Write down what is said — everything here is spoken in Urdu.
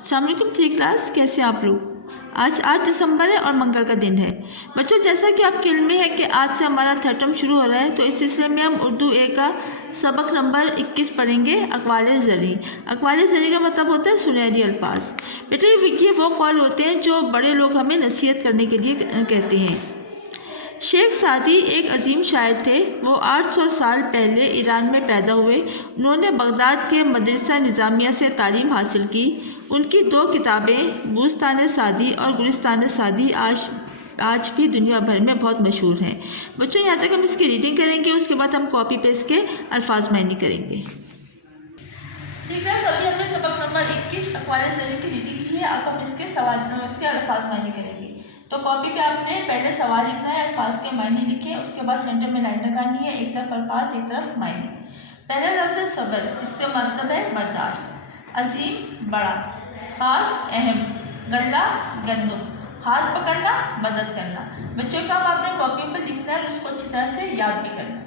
السلام علیکم 3 کلاس، کیسے آپ لوگ؟ آج 8 دسمبر ہے اور منگل کا دن ہے۔ بچوں، جیسا کہ آپ کے علم میں ہے کہ آج سے ہمارا تھرڈ ٹرم شروع ہو رہا ہے، تو اس سلسلے میں ہم اردو اے کا سبق نمبر 21 پڑھیں گے، اقوال زرعی۔ اقوال زرعی کا مطلب ہوتا ہے سنہری الفاظ۔ بیٹا، یہ وہ قول ہوتے ہیں جو بڑے لوگ ہمیں نصیحت کرنے کے لیے کہتے ہیں۔ شیخ سعدی ایک عظیم شاعر تھے۔ وہ 800 سال پہلے ایران میں پیدا ہوئے۔ انہوں نے بغداد کے مدرسہ نظامیہ سے تعلیم حاصل کی۔ ان کی 2 کتابیں بوستان سعدی اور گلستان سعدی آج بھی دنیا بھر میں بہت مشہور ہیں۔ بچوں، یہاں تک ہم اس کی ریڈنگ کریں گے، اس کے بعد ہم کاپی پیسٹ کے الفاظ معنی کریں گے۔ ٹھیک ہے، ابھی ہم نے سبق نمبر 21 اقوال زرعی کی ریڈنگ کی ہے۔ اب ہم اس کے الفاظ معنی کریں گے۔ تو کاپی پہ آپ نے پہلے سوال لکھنا ہے، الفاظ کے معنی لکھیں، اس کے بعد سینٹر میں لائن لگانی ہے، ایک طرف الفاظ ایک طرف معنی۔ پہلا لفظ ہے صبر، اس کا مطلب ہے برداشت۔ عظیم، بڑا۔ خاص، اہم۔ غلہ، گندم۔ ہاتھ پکڑنا، مدد کرنا۔ بچوں کا آپ نے کاپی پر لکھنا ہے، اس کو اچھی طرح سے یاد بھی کرنا ہے۔